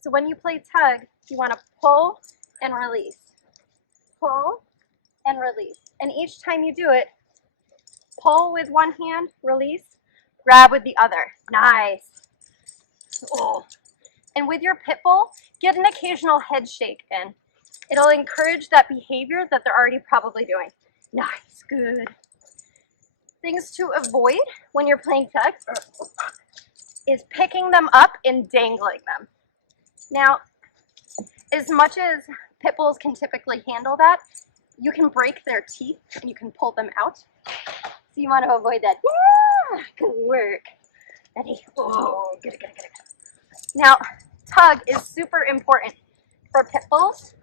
So when you play tug, you want to pull and release. Pull and release. And each time you do it, pull with one hand, release, grab with the other. Nice. Oh. And with your pit bull, get an occasional head shake in. It'll encourage that behavior that they're already probably doing. Nice, good. Things to avoid when you're playing tug is picking them up and dangling them. Now, as much as pit bulls can typically handle that, you can break their teeth and you can pull them out. So you want to avoid that. Yeah, good work. Ready? Oh, good. Now, tug is super important for pit bulls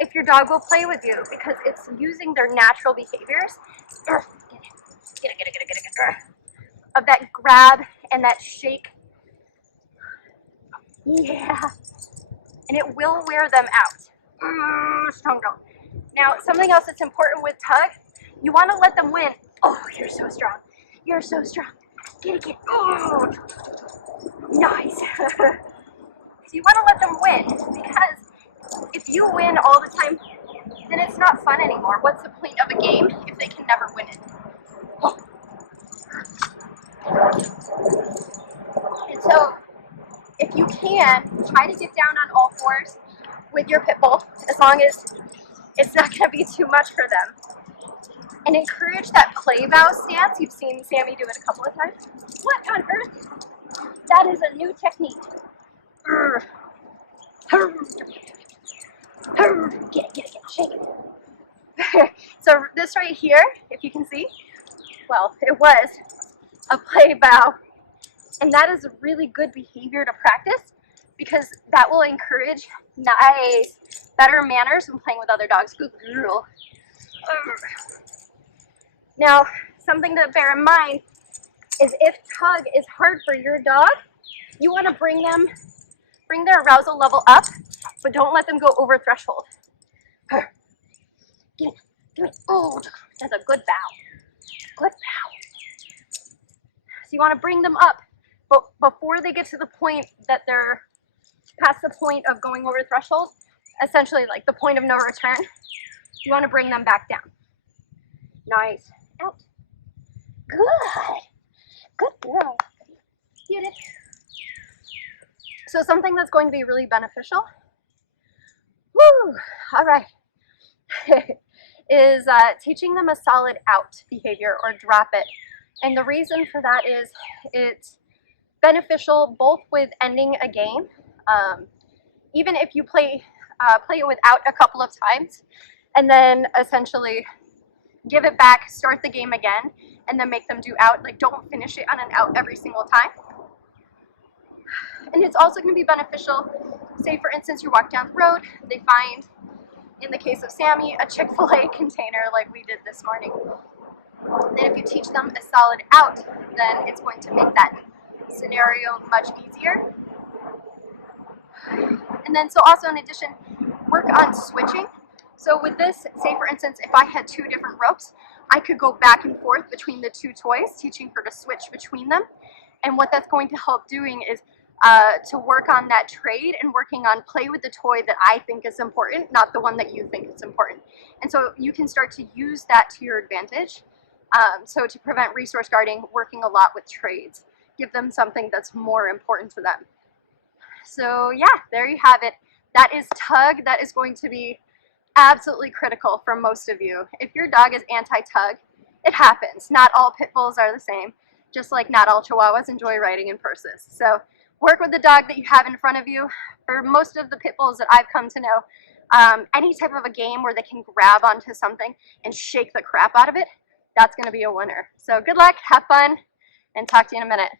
if your dog will play with you because it's using their natural behaviors of that grab and that shake. Yeah. And it will wear them out. Strong girl. Now, something else that's important with tug, you want to let them win. Oh, you're so strong. You're so strong. Get it. Oh, nice. So you want to let them win because if you win all the time, then it's not fun anymore. What's the point of a game if they can never win it? Oh. And so, if you can, try to get down on all fours with your pit bull, as long as it's not going to be too much for them. And encourage that play bow stance. You've seen Sammy do it a couple of times. What on earth? That is a new technique. Get it, shake it. So this right here, if you can see, well, it was a play bow. And that is really good behavior to practice because that will encourage nice, better manners when playing with other dogs. Good girl. Now, something to bear in mind is if tug is hard for your dog, you want to bring their arousal level up, but don't let them go over threshold. Get it. Oh, that's a good bow. Good bow. So you want to bring them up, but before they get to the point that they're past the point of going over threshold, essentially like the point of no return, you want to bring them back down. Nice. Out. Good. Good girl. Get it. So something that's going to be really beneficial, all right, is teaching them a solid out behavior or drop it. And the reason for that is it's beneficial both with ending a game, even if you play it without a couple of times, and then essentially give it back, start the game again, and then make them do out. Like, don't finish it on an out every single time. And it's also going to be beneficial, say for instance you walk down the road, they find, in the case of Sammy, a Chick-fil-A container like we did this morning. Then if you teach them a solid out, then it's going to make that scenario much easier. And then so also in addition, work on switching. So with this, say for instance, if I had two different ropes, I could go back and forth between the two toys, teaching her to switch between them. And what that's going to help doing is to work on that trade and working on play with the toy that I think is important, not the one that you think is important. And so you can start to use that to your advantage. So to prevent resource guarding, working a lot with trades. Give them something that's more important to them. So yeah, there you have it. That is tug. That is going to be absolutely critical for most of you. If your dog is anti-tug, it happens. Not all pit bulls are the same, just like not all Chihuahuas enjoy riding in purses. So work with the dog that you have in front of you. For most of the pit bulls that I've come to know, any type of a game where they can grab onto something and shake the crap out of it, that's going to be a winner. So good luck, have fun, and talk to you in a minute.